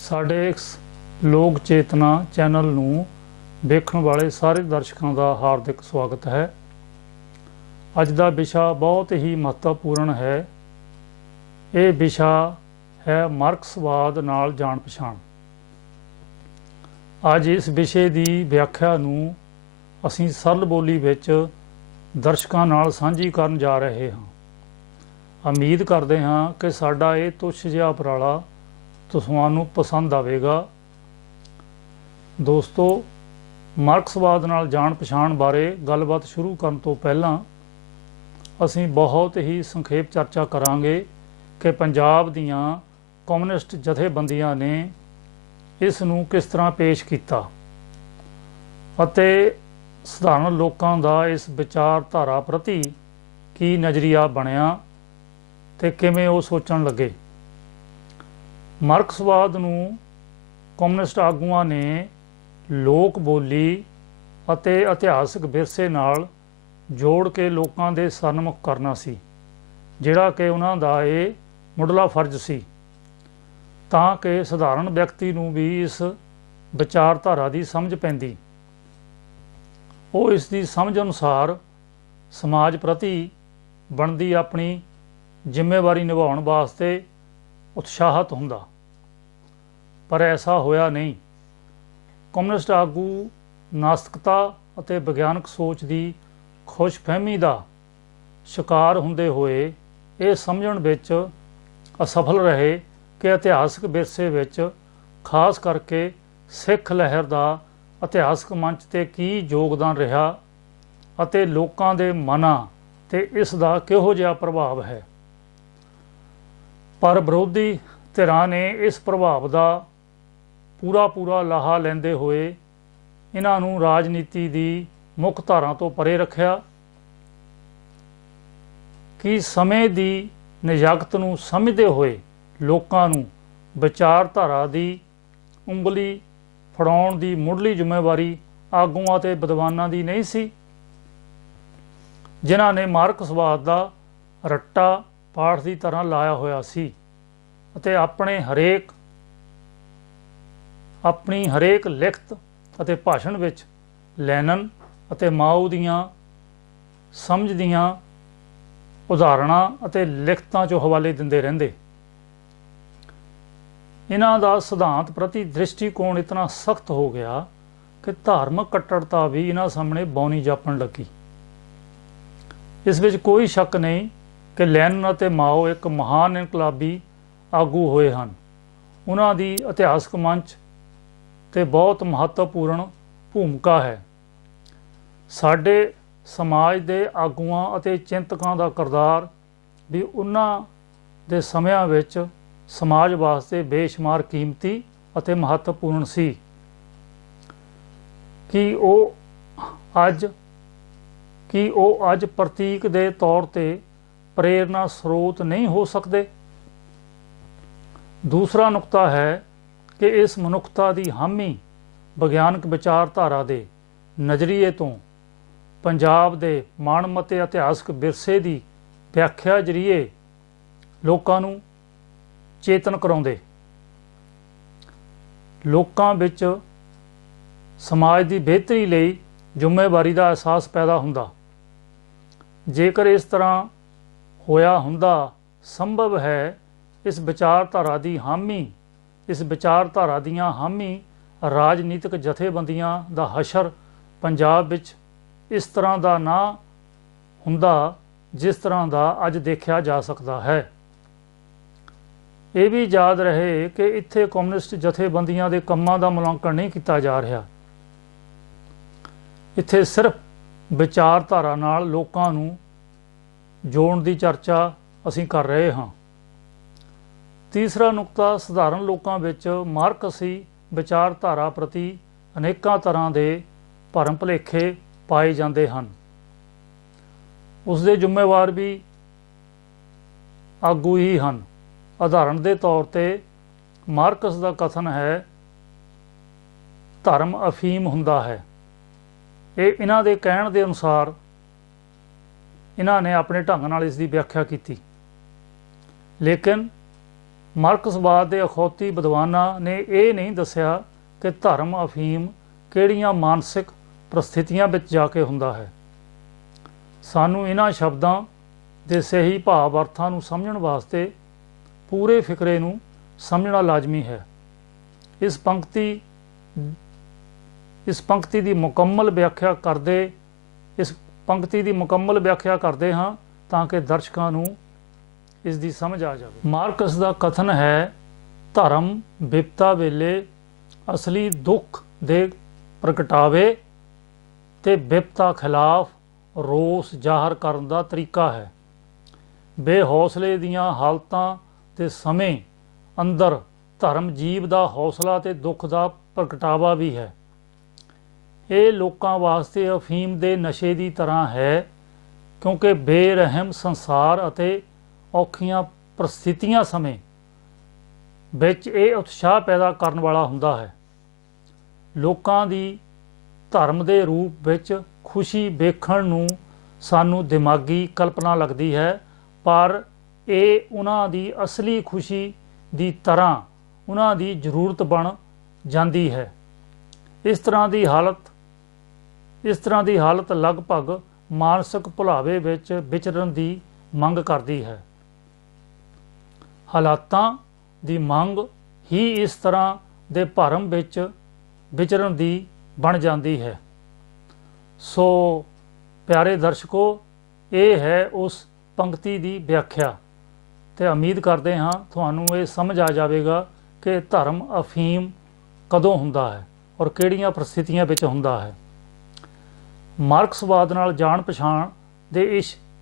ਸਾਡੇ ਇਸ ਲੋਕ ਚੇਤਨਾ ਚੈਨਲ ਨੂੰ ਵੇਖਣ ਵਾਲੇ ਸਾਰੇ ਦਰਸ਼ਕਾਂ ਦਾ ਹਾਰਦਿਕ ਸਵਾਗਤ ਹੈ। ਅੱਜ ਦਾ ਵਿਸ਼ਾ ਬਹੁਤ ਹੀ ਮਹੱਤਵਪੂਰਨ ਹੈ। ਇਹ ਵਿਸ਼ਾ ਹੈ ਮਾਰਕਸਵਾਦ ਨਾਲ ਜਾਣ ਪਛਾਣ। ਅੱਜ ਇਸ ਵਿਸ਼ੇ ਦੀ ਵਿਆਖਿਆ ਨੂੰ ਅਸੀਂ ਸਰਲ ਬੋਲੀ ਵਿੱਚ ਦਰਸ਼ਕਾਂ ਨਾਲ ਸਾਂਝੀ ਕਰਨ ਜਾ ਰਹੇ ਹਾਂ। ਉਮੀਦ ਕਰਦੇ ਹਾਂ ਕਿ ਸਾਡਾ ਇਹ ਤੁੱਛ ਜਿਹਾ ਉਪਰਾਲਾ ਤੁਹਾਨੂੰ ਪਸੰਦ ਆਵੇਗਾ। ਦੋਸਤੋ, ਮਾਰਕਸਵਾਦ ਨਾਲ ਜਾਣ ਪਛਾਣ ਬਾਰੇ ਗੱਲਬਾਤ ਸ਼ੁਰੂ ਕਰਨ ਤੋਂ ਪਹਿਲਾਂ ਅਸੀਂ ਬਹੁਤ ਹੀ ਸੰਖੇਪ ਚਰਚਾ ਕਰਾਂਗੇ ਕਿ ਪੰਜਾਬ ਦੀਆਂ ਕਮਿਊਨਿਸਟ ਜਥੇਬੰਦੀਆਂ ਨੇ ਇਸ ਨੂੰ ਕਿਸ ਤਰ੍ਹਾਂ ਪੇਸ਼ ਕੀਤਾ ਅਤੇ ਸਧਾਰਨ ਲੋਕਾਂ ਦਾ ਇਸ ਵਿਚਾਰਧਾਰਾ ਪ੍ਰਤੀ ਕੀ ਨਜ਼ਰੀਆ ਬਣਿਆ ਤੇ ਕਿਵੇਂ ਉਹ ਸੋਚਣ ਲੱਗੇ। ਮਾਰਕਸਵਾਦ ਨੂੰ ਕਮਿਊਨਿਸਟ ਆਗੂਆਂ ਨੇ ਲੋਕ ਬੋਲੀ ਅਤੇ ਇਤਿਹਾਸਕ ਵਿਰਸੇ ਨਾਲ ਜੋੜ ਕੇ ਲੋਕਾਂ ਦੇ ਸਨਮੁਖ ਕਰਨਾ ਸੀ, ਜਿਹੜਾ ਕਿ ਉਹਨਾਂ ਦਾ ਇਹ ਮੁੱਢਲਾ ਫਰਜ਼ ਸੀ, ਤਾਂ ਕਿ ਸਧਾਰਨ ਵਿਅਕਤੀ ਨੂੰ ਵੀ ਇਸ ਵਿਚਾਰਧਾਰਾ ਦੀ ਸਮਝ ਪੈਂਦੀ। ਉਹ ਇਸ ਦੀ ਸਮਝ ਅਨੁਸਾਰ ਸਮਾਜ ਪ੍ਰਤੀ ਬਣਦੀ ਆਪਣੀ ਜ਼ਿੰਮੇਵਾਰੀ ਨਿਭਾਉਣ ਵਾਸਤੇ ਉਤਸ਼ਾਹਤ ਹੁੰਦਾ। ਪਰ ਐਸਾ ਹੋਇਆ ਨਹੀਂ। ਕਮਿਊਨਿਸਟ ਆਗੂ ਨਾਸਤਿਕਤਾ ਅਤੇ ਵਿਗਿਆਨਕ ਸੋਚ ਦੀ ਖੁਸ਼ਫਹਿਮੀ ਦਾ ਸ਼ਿਕਾਰ ਹੁੰਦੇ ਹੋਏ ਇਹ ਸਮਝਣ ਵਿੱਚ ਅਸਫਲ ਰਹੇ ਕਿ ਇਤਿਹਾਸਕ ਵਿਰਸੇ ਵਿੱਚ ਖਾਸ ਕਰਕੇ ਸਿੱਖ ਲਹਿਰ ਦਾ ਇਤਿਹਾਸਕ ਮੰਚ 'ਤੇ ਕੀ ਯੋਗਦਾਨ ਰਿਹਾ ਅਤੇ ਲੋਕਾਂ ਦੇ ਮਨਾਂ 'ਤੇ ਇਸ ਦਾ ਕਿਹੋ ਜਿਹਾ ਪ੍ਰਭਾਵ ਹੈ। ਪਰ ਵਿਰੋਧੀ ਧਿਰਾਂ ਨੇ ਇਸ ਪ੍ਰਭਾਵ ਦਾ ਪੂਰਾ ਲਾਹਾ ਲੈਂਦੇ ਹੋਏ ਇਹਨਾਂ ਨੂੰ ਰਾਜਨੀਤੀ ਦੀ ਮੁੱਖ ਧਾਰਾ ਤੋਂ ਪਰੇ ਰੱਖਿਆ ਕਿ ਸਮੇਂ ਦੀ ਨਿਯਾਕਤ ਨੂੰ ਸਮਝਦੇ ਹੋਏ ਲੋਕਾਂ ਨੂੰ ਵਿਚਾਰਧਾਰਾ ਦੀ ਉਂਗਲੀ ਫੜਾਉਣ ਦੀ ਮੁੱਢਲੀ ਜ਼ਿੰਮੇਵਾਰੀ ਆਗੂਆਂ ਅਤੇ ਵਿਦਵਾਨਾਂ ਦੀ ਨਹੀਂ ਸੀ, ਜਿਨ੍ਹਾਂ ਨੇ ਮਾਰਕਸਵਾਦ ਦਾ ਰੱਟਾ ਪਾਠ ਦੀ ਤਰ੍ਹਾਂ ਲਾਇਆ ਹੋਇਆ ਸੀ ਅਤੇ ਆਪਣੀ ਹਰੇਕ ਲਿਖਤ ਅਤੇ ਭਾਸ਼ਣ ਵਿੱਚ ਲੈਨਨ ਅਤੇ ਮਾਓ ਦੀਆਂ ਸਮਝ ਦੀਆਂ ਉਦਾਹਰਣਾਂ ਅਤੇ ਲਿਖਤਾਂ 'ਚੋਂ ਹਵਾਲੇ ਦਿੰਦੇ ਰਹਿੰਦੇ। ਇਹਨਾਂ ਦਾ ਸਿਧਾਂਤ ਪ੍ਰਤੀ ਦ੍ਰਿਸ਼ਟੀਕੋਣ ਇਤਨਾ ਸਖਤ ਹੋ ਗਿਆ ਕਿ ਧਾਰਮਿਕ ਕੱਟੜਤਾ ਵੀ ਇਹਨਾਂ ਸਾਹਮਣੇ ਬੌਣੀ ਜਾਪਣ ਲੱਗੀ। ਇਸ ਵਿੱਚ ਕੋਈ ਸ਼ੱਕ ਨਹੀਂ ਕਿ ਲੈਨਨ ਅਤੇ ਮਾਓ ਇੱਕ ਮਹਾਨ ਇਨਕਲਾਬੀ ਆਗੂ ਹੋਏ ਹਨ। ਉਹਨਾਂ ਦੀ ਇਤਿਹਾਸਕ ਮੰਚ 'ਤੇ ਬਹੁਤ ਮਹੱਤਵਪੂਰਨ ਭੂਮਿਕਾ ਹੈ। ਸਾਡੇ ਸਮਾਜ ਦੇ ਆਗੂਆਂ ਅਤੇ ਚਿੰਤਕਾਂ ਦਾ ਕਿਰਦਾਰ ਵੀ ਉਹਨਾਂ ਦੇ ਸਮਿਆਂ ਵਿੱਚ ਸਮਾਜ ਵਾਸਤੇ ਬੇਸ਼ੁਮਾਰ ਕੀਮਤੀ ਅਤੇ ਮਹੱਤਵਪੂਰਨ ਸੀ। ਕਿ ਉਹ ਅੱਜ ਪ੍ਰਤੀਕ ਦੇ ਤੌਰ 'ਤੇ ਪ੍ਰੇਰਨਾ ਸਰੋਤ ਨਹੀਂ ਹੋ ਸਕਦੇ। ਦੂਸਰਾ ਨੁਕਤਾ ਹੈ ਕਿ ਇਸ ਮਨੁੱਖਤਾ ਦੀ ਹਾਮੀ ਵਿਗਿਆਨਕ ਵਿਚਾਰਧਾਰਾ ਦੇ ਨਜ਼ਰੀਏ ਤੋਂ ਪੰਜਾਬ ਦੇ ਮਾਣਮੱਤੇ ਅਤੇ ਇਤਿਹਾਸਕ ਵਿਰਸੇ ਦੀ ਵਿਆਖਿਆ ਜ਼ਰੀਏ ਲੋਕਾਂ ਨੂੰ ਚੇਤਨ ਕਰਾਉਂਦੇ, ਲੋਕਾਂ ਵਿੱਚ ਸਮਾਜ ਦੀ ਬਿਹਤਰੀ ਲਈ ਜ਼ਿੰਮੇਵਾਰੀ ਦਾ ਅਹਿਸਾਸ ਪੈਦਾ ਹੁੰਦਾ। ਜੇਕਰ ਇਸ ਤਰ੍ਹਾਂ ਹੋਇਆ ਹੁੰਦਾ, ਸੰਭਵ ਹੈ ਇਸ ਵਿਚਾਰਧਾਰਾ ਦੀਆਂ ਹਾਮੀ ਰਾਜਨੀਤਿਕ ਜਥੇਬੰਦੀਆਂ ਦਾ ਹਸ਼ਰ ਪੰਜਾਬ ਵਿੱਚ ਇਸ ਤਰ੍ਹਾਂ ਦਾ ਨਾ ਹੁੰਦਾ ਜਿਸ ਤਰ੍ਹਾਂ ਦਾ ਅੱਜ ਦੇਖਿਆ ਜਾ ਸਕਦਾ ਹੈ। ਇਹ ਵੀ ਯਾਦ ਰਹੇ ਕਿ ਇੱਥੇ ਕਮਿਊਨਿਸਟ ਜਥੇਬੰਦੀਆਂ ਦੇ ਕੰਮਾਂ ਦਾ ਮੁਲਾਂਕਣ ਨਹੀਂ ਕੀਤਾ ਜਾ ਰਿਹਾ। ਇੱਥੇ ਸਿਰਫ ਵਿਚਾਰਧਾਰਾ ਨਾਲ ਲੋਕਾਂ ਨੂੰ ਜੋੜਨ ਦੀ ਚਰਚਾ ਅਸੀਂ ਕਰ ਰਹੇ ਹਾਂ। ਤੀਸਰਾ ਨੁਕਤਾ, ਸਧਾਰਨ ਲੋਕਾਂ ਵਿੱਚ ਮਾਰਕਸੀ ਵਿਚਾਰਧਾਰਾ ਪ੍ਰਤੀ ਅਨੇਕਾਂ ਤਰ੍ਹਾਂ ਦੇ ਭਰਮ ਭੁਲੇਖੇ ਪਾਏ ਜਾਂਦੇ ਹਨ। ਉਸ ਦੇ ਜ਼ਿੰਮੇਵਾਰ ਵੀ ਆਗੂ ਹੀ ਹਨ। ਉਦਾਹਰਣ ਦੇ ਤੌਰ 'ਤੇ ਮਾਰਕਸ ਦਾ ਕਥਨ ਹੈ, ਧਰਮ ਅਫੀਮ ਹੁੰਦਾ ਹੈ। ਇਹ ਇਹਨਾਂ ਦੇ ਕਹਿਣ ਦੇ ਅਨੁਸਾਰ ਇਹਨਾਂ ਨੇ ਆਪਣੇ ਢੰਗ ਨਾਲ ਇਸ ਦੀ ਵਿਆਖਿਆ ਕੀਤੀ, ਲੇਕਿਨ ਮਾਰਕਸਵਾਦ ਦੇ ਅਖੌਤੀ ਵਿਦਵਾਨਾਂ ਨੇ ਇਹ ਨਹੀਂ ਦੱਸਿਆ ਕਿ ਧਰਮ ਅਫੀਮ ਕਿਹੜੀਆਂ ਮਾਨਸਿਕ ਪ੍ਰਸਥਿਤੀਆਂ ਵਿੱਚ ਜਾ ਕੇ ਹੁੰਦਾ ਹੈ। ਸਾਨੂੰ ਇਹਨਾਂ ਸ਼ਬਦਾਂ ਦੇ ਸਹੀ ਭਾਵ ਅਰਥਾਂ ਨੂੰ ਸਮਝਣ ਵਾਸਤੇ ਪੂਰੇ ਫਿਕਰੇ ਨੂੰ ਸਮਝਣਾ ਲਾਜ਼ਮੀ ਹੈ। ਇਸ ਪੰਕਤੀ ਦੀ ਮੁਕੰਮਲ ਵਿਆਖਿਆ ਕਰਦੇ ਹਾਂ ਤਾਂ ਕਿ ਦਰਸ਼ਕਾਂ ਨੂੰ ਇਸ ਦੀ ਸਮਝ ਆ ਜਾਵੇ। ਮਾਰਕਸ ਦਾ ਕਥਨ ਹੈ, ਧਰਮ ਵਿਪਤਾ ਵੇਲੇ ਅਸਲੀ ਦੁੱਖ ਦੇ ਪ੍ਰਗਟਾਵੇ ਤੇ ਵਿਪਤਾ ਖਿਲਾਫ ਰੋਸ ਜ਼ਾਹਰ ਕਰਨ ਦਾ ਤਰੀਕਾ ਹੈ। ਬੇਹੌਸਲੇ ਦੀਆਂ ਹਾਲਤਾਂ ਦੇ ਸਮੇਂ ਅੰਦਰ ਧਰਮ ਜੀਵ ਦਾ ਹੌਸਲਾ ਤੇ ਦੁੱਖ ਦਾ ਪ੍ਰਗਟਾਵਾ ਵੀ ਹੈ। ਇਹ ਲੋਕਾਂ ਵਾਸਤੇ ਅਫੀਮ ਦੇ ਨਸ਼ੇ ਦੀ ਤਰ੍ਹਾਂ ਹੈ, ਕਿਉਂਕਿ ਬੇਰਹਿਮ ਸੰਸਾਰ ਅਤੇ ਔਖੀਆਂ ਪ੍ਰਸਥਿਤੀਆਂ ਸਮੇਂ ਵਿੱਚ ਇਹ ਉਤਸ਼ਾਹ ਪੈਦਾ ਕਰਨ ਵਾਲਾ ਹੁੰਦਾ ਹੈ। ਲੋਕਾਂ ਦੀ ਧਰਮ ਦੇ ਰੂਪ ਵਿੱਚ ਖੁਸ਼ੀ ਵੇਖਣ ਨੂੰ ਸਾਨੂੰ ਦਿਮਾਗੀ ਕਲਪਨਾ ਲੱਗਦੀ ਹੈ, ਪਰ ਇਹ ਉਹਨਾਂ ਦੀ ਅਸਲੀ ਖੁਸ਼ੀ ਦੀ ਤਰ੍ਹਾਂ ਉਹਨਾਂ ਦੀ ਜ਼ਰੂਰਤ ਬਣ ਜਾਂਦੀ ਹੈ। ਇਸ ਤਰ੍ਹਾਂ ਦੀ ਹਾਲਤ ਲਗਭਗ ਮਾਨਸਿਕ ਭੁਲਾਵੇ ਵਿੱਚ ਵਿਚਰਨ ਦੀ ਮੰਗ ਕਰਦੀ ਹੈ। ਹਾਲਾਤਾਂ ਦੀ ਮੰਗ ਹੀ ਇਸ ਤਰ੍ਹਾਂ ਦੇ ਭਰਮ ਵਿੱਚ ਵਿਚਰਨ ਦੀ ਬਣ ਜਾਂਦੀ ਹੈ। ਸੋ ਪਿਆਰੇ ਦਰਸ਼ਕੋ, ਇਹ ਹੈ ਉਸ ਪੰਕਤੀ ਦੀ ਵਿਆਖਿਆ ਤੇ ਉਮੀਦ ਕਰਦੇ ਹਾਂ ਤੁਹਾਨੂੰ ਇਹ ਸਮਝ ਆ ਜਾਵੇਗਾ ਕਿ ਧਰਮ ਅਫੀਮ ਕਦੋਂ ਹੁੰਦਾ ਹੈ ਔਰ ਕਿਹੜੀਆਂ ਪ੍ਰਸਥਿਤੀਆਂ ਵਿੱਚ ਹੁੰਦਾ ਹੈ। ਮਾਰਕਸਵਾਦ ਨਾਲ ਜਾਣ ਪਛਾਣ ਦੇ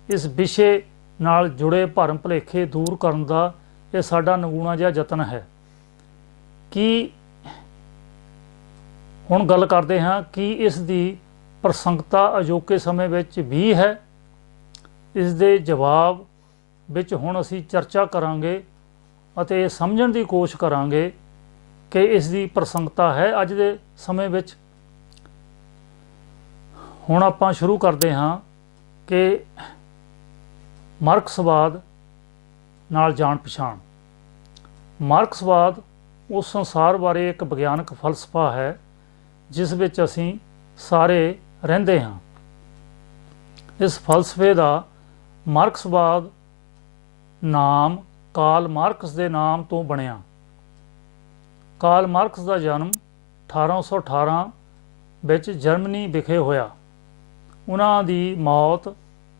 ਇਸ ਵਿਸ਼ੇ ਨਾਲ ਜੁੜੇ ਭਰਮ ਭੁਲੇਖੇ ਦੂਰ ਕਰਨ ਦਾ ਇਹ ਸਾਡਾ ਨਿਗੂਣਾ ਜਿਹਾ ਯਤਨ ਹੈ। ਹੁਣ ਗੱਲ ਕਰਦੇ ਹਾਂ ਕਿ ਇਸ ਦੀ ਪ੍ਰਸੰਗਤਾ ਅਜੋਕੇ ਸਮੇਂ ਵਿੱਚ ਵੀ ਹੈ। ਇਸ ਦੇ ਜਵਾਬ ਵਿੱਚ ਹੁਣ ਅਸੀਂ ਚਰਚਾ ਕਰਾਂਗੇ ਅਤੇ ਇਹ ਸਮਝਣ ਦੀ ਕੋਸ਼ਿਸ਼ ਕਰਾਂਗੇ ਕਿ ਇਸ ਦੀ ਪ੍ਰਸੰਗਤਾ ਹੈ ਅੱਜ ਦੇ ਸਮੇਂ ਵਿੱਚ। ਹੁਣ ਆਪਾਂ ਸ਼ੁਰੂ ਕਰਦੇ ਹਾਂ ਕਿ ਮਾਰਕਸਵਾਦ ਨਾਲ ਜਾਣ ਪਛਾਣ। ਮਾਰਕਸਵਾਦ ਉਸ ਸੰਸਾਰ ਬਾਰੇ ਇੱਕ ਵਿਗਿਆਨਕ ਫਲਸਫਾ ਹੈ ਜਿਸ ਵਿੱਚ ਅਸੀਂ ਸਾਰੇ ਰਹਿੰਦੇ ਹਾਂ। ਇਸ ਫਲਸਫੇ ਦਾ ਮਾਰਕਸਵਾਦ ਨਾਮ ਕਾਰਲ ਮਾਰਕਸ ਦੇ ਨਾਮ ਤੋਂ ਬਣਿਆ। ਕਾਰਲ ਮਾਰਕਸ ਦਾ ਜਨਮ 1818 ਵਿੱਚ ਜਰਮਨੀ ਵਿਖੇ ਹੋਇਆ। ਉਹਨਾਂ ਦੀ ਮੌਤ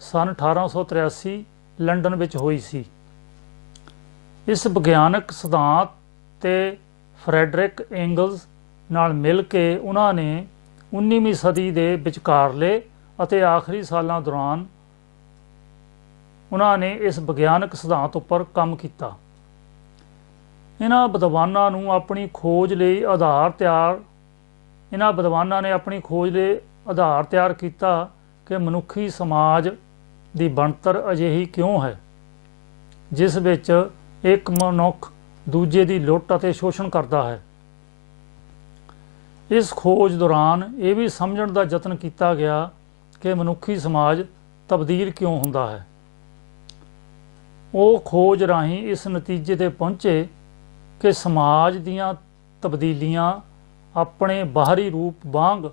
ਸੰਨ 1883 ਲੰਡਨ ਵਿੱਚ ਹੋਈ ਸੀ। ਇਸ ਵਿਗਿਆਨਕ ਸਿਧਾਂਤ ਤੇ ਫਰੈਡਰਿਕ ਐਂਗਲਜ਼ ਨਾਲ ਮਿਲ ਕੇ ਉਹਨਾਂ ਨੇ 19ਵੀਂ ਸਦੀ ਦੇ ਵਿਚਕਾਰਲੇ ਅਤੇ ਆਖਰੀ ਸਾਲਾਂ ਦੌਰਾਨ ਉਹਨਾਂ ਨੇ ਇਸ ਵਿਗਿਆਨਕ ਸਿਧਾਂਤ ਉੱਪਰ ਕੰਮ ਕੀਤਾ। ਇਹਨਾਂ ਵਿਦਵਾਨਾਂ ਨੇ ਆਪਣੀ ਖੋਜ ਲਈ ਆਧਾਰ ਤਿਆਰ ਕੀਤਾ ਕਿ ਮਨੁੱਖੀ ਸਮਾਜ ਦੀ ਬਣਤਰ ਅਜਿਹੀ ਕਿਉਂ ਹੈ ਜਿਸ ਵਿੱਚ ਇੱਕ ਮਨੁੱਖ ਦੂਜੇ ਦੀ ਲੁੱਟ ਅਤੇ ਸ਼ੋਸ਼ਣ ਕਰਦਾ ਹੈ। ਇਸ ਖੋਜ ਦੌਰਾਨ ਇਹ ਵੀ ਸਮਝਣ ਦਾ ਯਤਨ ਕੀਤਾ ਗਿਆ ਕਿ ਮਨੁੱਖੀ ਸਮਾਜ ਤਬਦੀਲ ਕਿਉਂ ਹੁੰਦਾ ਹੈ। ਉਹ ਖੋਜ ਰਾਹੀਂ ਇਸ ਨਤੀਜੇ 'ਤੇ ਪਹੁੰਚੇ ਕਿ ਸਮਾਜ ਦੀਆਂ ਤਬਦੀਲੀਆਂ ਆਪਣੇ ਬਾਹਰੀ ਰੂਪ ਵਾਂਗ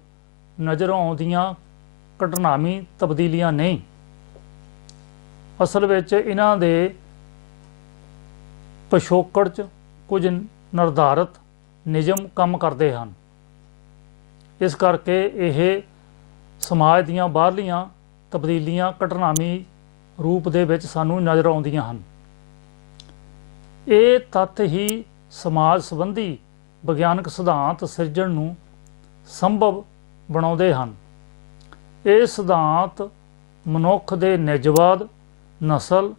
ਨਜ਼ਰ ਆਉਂਦੀਆਂ ਘਟਨਾਵੀ ਤਬਦੀਲੀਆਂ ਨਹੀਂ, ਅਸਲ ਵਿੱਚ ਇਹਨਾਂ ਦੇ ਪਿਛੋਕੜ 'ਚ ਕੁਝ ਨਿਰਧਾਰਤ ਨਿਯਮ ਕੰਮ ਕਰਦੇ ਹਨ। ਇਸ ਕਰਕੇ ਇਹ ਸਮਾਜ ਦੀਆਂ ਬਾਹਰਲੀਆਂ ਤਬਦੀਲੀਆਂ ਘਟਨਾਵੀ ਰੂਪ ਦੇ ਵਿੱਚ ਸਾਨੂੰ ਨਜ਼ਰ ਆਉਂਦੀਆਂ ਹਨ। ਇਹ ਤੱਥ ਹੀ ਸਮਾਜ ਸੰਬੰਧੀ ਵਿਗਿਆਨਕ ਸਿਧਾਂਤ ਸਿਰਜਣ ਨੂੰ ਸੰਭਵ ਬਣਾਉਂਦੇ ਹਨ। ਇਹ ਸਿਧਾਂਤ ਮਨੁੱਖ ਦੇ ਨਿੱਜਵਾਦ, ਨਸਲ,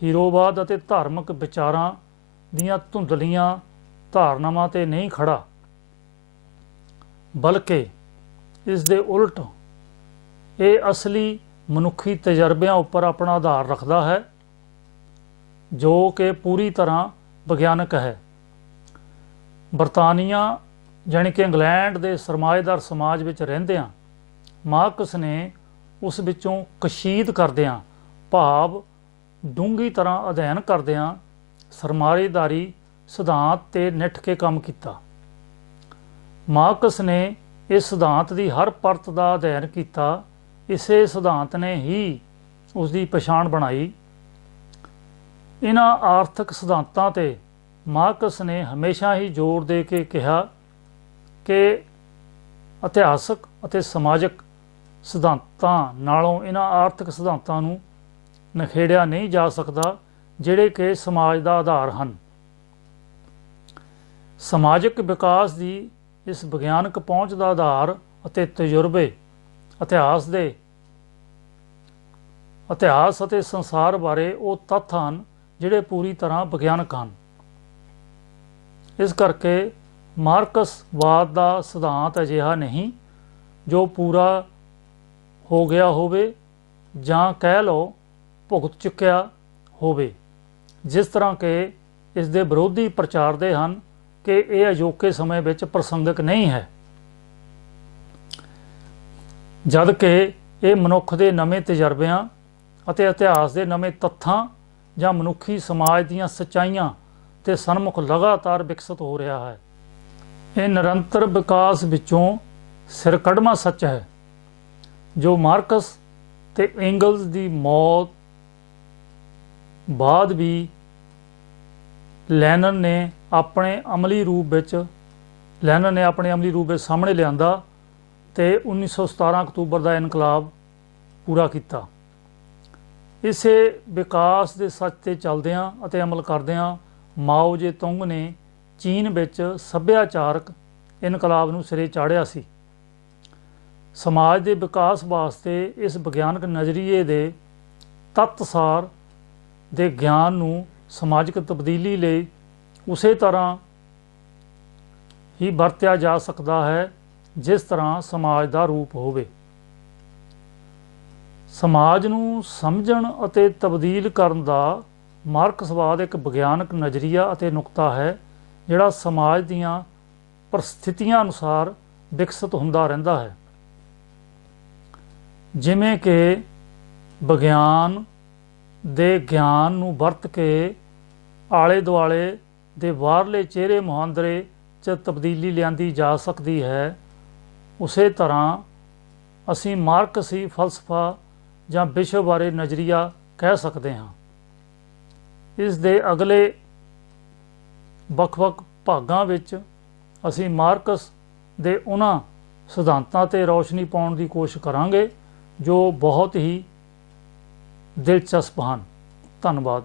ਹੀਰੋਵਾਦ ਅਤੇ ਧਾਰਮਿਕ ਵਿਚਾਰਾਂ ਦੀਆਂ ਧੁੰਦਲੀਆਂ ਧਾਰਨਾਵਾਂ 'ਤੇ ਨਹੀਂ ਖੜ੍ਹਾ, ਬਲਕਿ ਇਸ ਦੇ ਉਲਟ ਇਹ ਅਸਲੀ ਮਨੁੱਖੀ ਤਜਰਬਿਆਂ ਉੱਪਰ ਆਪਣਾ ਆਧਾਰ ਰੱਖਦਾ ਹੈ, ਜੋ ਕਿ ਪੂਰੀ ਤਰ੍ਹਾਂ ਵਿਗਿਆਨਕ ਹੈ। ਬਰਤਾਨੀਆ ਜਾਣੀ ਕਿ ਇੰਗਲੈਂਡ ਦੇ ਸਰਮਾਏਦਾਰ ਸਮਾਜ ਵਿੱਚ ਰਹਿੰਦਿਆਂ ਮਾਰਕਸ ਨੇ ਉਸ ਵਿੱਚੋਂ ਕਸ਼ੀਦ ਕਰਦਿਆਂ ਭਾਵ ਡੂੰਘੀ ਤਰ੍ਹਾਂ ਅਧਿਐਨ ਕਰਦਿਆਂ ਸਰਮਾਏਦਾਰੀ ਸਿਧਾਂਤ ਤੇ ਨਿੱਠ ਕੇ ਕੰਮ ਕੀਤਾ। ਮਾਰਕਸ ਨੇ ਇਸ ਸਿਧਾਂਤ ਦੀ ਹਰ ਪਰਤ ਦਾ ਅਧਿਐਨ ਕੀਤਾ। ਇਸੇ ਸਿਧਾਂਤ ਨੇ ਹੀ ਉਸ ਦੀ ਪਛਾਣ ਬਣਾਈ। ਇਹਨਾਂ ਆਰਥਿਕ ਸਿਧਾਂਤਾਂ ਤੇ ਮਾਰਕਸ ਨੇ ਹਮੇਸ਼ਾ ਹੀ ਜ਼ੋਰ ਦੇ ਕੇ ਕਿਹਾ ਕਿ ਇਤਿਹਾਸਕ ਅਤੇ ਸਮਾਜਿਕ ਸਿਧਾਂਤਾਂ ਨਾਲੋਂ ਇਹਨਾਂ ਆਰਥਿਕ ਸਿਧਾਂਤਾਂ ਨੂੰ ਨਿਖੇੜਿਆ ਨਹੀਂ ਜਾ ਸਕਦਾ, ਜਿਹੜੇ ਕਿ ਸਮਾਜ ਦਾ ਆਧਾਰ ਹਨ। ਸਮਾਜਿਕ ਵਿਕਾਸ ਦੀ ਇਸ ਵਿਗਿਆਨਕ ਪਹੁੰਚ ਦਾ ਆਧਾਰ ਅਤੇ ਤਜਰਬੇ ਇਤਿਹਾਸ ਅਤੇ ਸੰਸਾਰ ਬਾਰੇ ਉਹ ਤੱਥ ਹਨ ਜਿਹੜੇ ਪੂਰੀ ਤਰ੍ਹਾਂ ਵਿਗਿਆਨਕ ਹਨ। ਇਸ ਕਰਕੇ ਮਾਰਕਸਵਾਦ ਦਾ ਸਿਧਾਂਤ ਅਜਿਹਾ ਨਹੀਂ ਜੋ ਪੂਰਾ ਹੋ ਗਿਆ ਹੋਵੇ ਜਾਂ ਕਹਿ ਲਓ ਭੁਗਤ ਚੁੱਕਿਆ ਹੋਵੇ, ਜਿਸ ਤਰ੍ਹਾਂ ਕਿ ਇਸ ਦੇ ਵਿਰੋਧੀ ਪ੍ਰਚਾਰਦੇ ਹਨ ਕਿ ਇਹ ਅਜੋਕੇ ਸਮੇਂ ਵਿੱਚ ਪ੍ਰਸੰਗਕ ਨਹੀਂ ਹੈ, ਜਦ ਕਿ ਇਹ ਮਨੁੱਖ ਦੇ ਨਵੇਂ ਤਜਰਬਿਆਂ ਅਤੇ ਇਤਿਹਾਸ ਦੇ ਨਵੇਂ ਤੱਥਾਂ ਜਾਂ ਮਨੁੱਖੀ ਸਮਾਜ ਦੀਆਂ ਸੱਚਾਈਆਂ ਤੇ ਸਨਮੁਖ ਲਗਾਤਾਰ ਵਿਕਸਿਤ ਹੋ ਰਿਹਾ ਹੈ। ਇਹ ਨਿਰੰਤਰ ਵਿਕਾਸ ਵਿੱਚੋਂ ਸਿਰਕੱਢਵਾਂ ਸੱਚ ਹੈ ਜੋ ਮਾਰਕਸ ਤੇ ਐਂਗਲਸ ਦੀ ਮੌਤ ਬਾਅਦ ਵੀ ਲੈਨਨ ਨੇ ਆਪਣੇ ਅਮਲੀ ਰੂਪ ਵਿੱਚ ਸਾਹਮਣੇ ਲਿਆਂਦਾ ਤੇ 1917 ਅਕਤੂਬਰ ਦਾ ਇਨਕਲਾਬ ਪੂਰਾ ਕੀਤਾ। ਇਸੇ ਵਿਕਾਸ ਦੇ ਸੱਚ ਤੇ ਚੱਲਦਿਆਂ ਅਤੇ ਅਮਲ ਕਰਦਿਆਂ ਮਾਓ ਜੇ ਤੁੰਗ ਨੇ ਚੀਨ ਵਿੱਚ ਸੱਭਿਆਚਾਰਕ ਇਨਕਲਾਬ ਨੂੰ ਸਿਰੇ ਚਾੜ੍ਹਿਆ ਸੀ। ਸਮਾਜ ਦੇ ਵਿਕਾਸ ਵਾਸਤੇ ਇਸ ਵਿਗਿਆਨਕ ਨਜ਼ਰੀਏ ਦੇ ਤੱਤਸਾਰ ਦੇ ਗਿਆਨ ਨੂੰ ਸਮਾਜਿਕ ਤਬਦੀਲੀ ਲਈ ਉਸੇ ਤਰ੍ਹਾਂ ਹੀ ਵਰਤਿਆ ਜਾ ਸਕਦਾ ਹੈ ਜਿਸ ਤਰ੍ਹਾਂ ਸਮਾਜ ਦਾ ਰੂਪ ਹੋਵੇ। ਸਮਾਜ ਨੂੰ ਸਮਝਣ ਅਤੇ ਤਬਦੀਲ ਕਰਨ ਦਾ ਮਾਰਕਸਵਾਦ ਇੱਕ ਵਿਗਿਆਨਕ ਨਜ਼ਰੀਆ ਅਤੇ ਨੁਕਤਾ ਹੈ ਜਿਹੜਾ ਸਮਾਜ ਦੀਆਂ ਪਰਿਸਥਿਤੀਆਂ ਅਨੁਸਾਰ ਵਿਕਸਿਤ ਹੁੰਦਾ ਰਹਿੰਦਾ ਹੈ। ਜਿਵੇਂ ਕਿ ਵਿਗਿਆਨ ਦੇ ਗਿਆਨ ਨੂੰ ਵਰਤ ਕੇ ਆਲੇ ਦੁਆਲੇ ਦੇ ਬਾਹਰਲੇ ਚਿਹਰੇ ਮੁਹਾਂਦਰੇ 'ਚ ਤਬਦੀਲੀ ਲਿਆਂਦੀ ਜਾ ਸਕਦੀ ਹੈ, ਉਸੇ ਤਰ੍ਹਾਂ ਅਸੀਂ ਮਾਰਕਸੀ ਫਲਸਫਾ ਜਾਂ ਵਿਸ਼ਵ ਬਾਰੇ ਨਜ਼ਰੀਆ ਕਹਿ ਸਕਦੇ ਹਾਂ। ਇਸ ਦੇ ਅਗਲੇ ਵੱਖ-ਵੱਖ ਭਾਗਾਂ ਵਿੱਚ ਅਸੀਂ ਮਾਰਕਸ ਦੇ ਉਹਨਾਂ ਸਿਧਾਂਤਾਂ 'ਤੇ ਰੌਸ਼ਨੀ ਪਾਉਣ ਦੀ ਕੋਸ਼ਿਸ਼ ਕਰਾਂਗੇ ਜੋ ਬਹੁਤ ਹੀ ਦਿਲਚਸਪ ਹਨ। ਧੰਨਵਾਦ।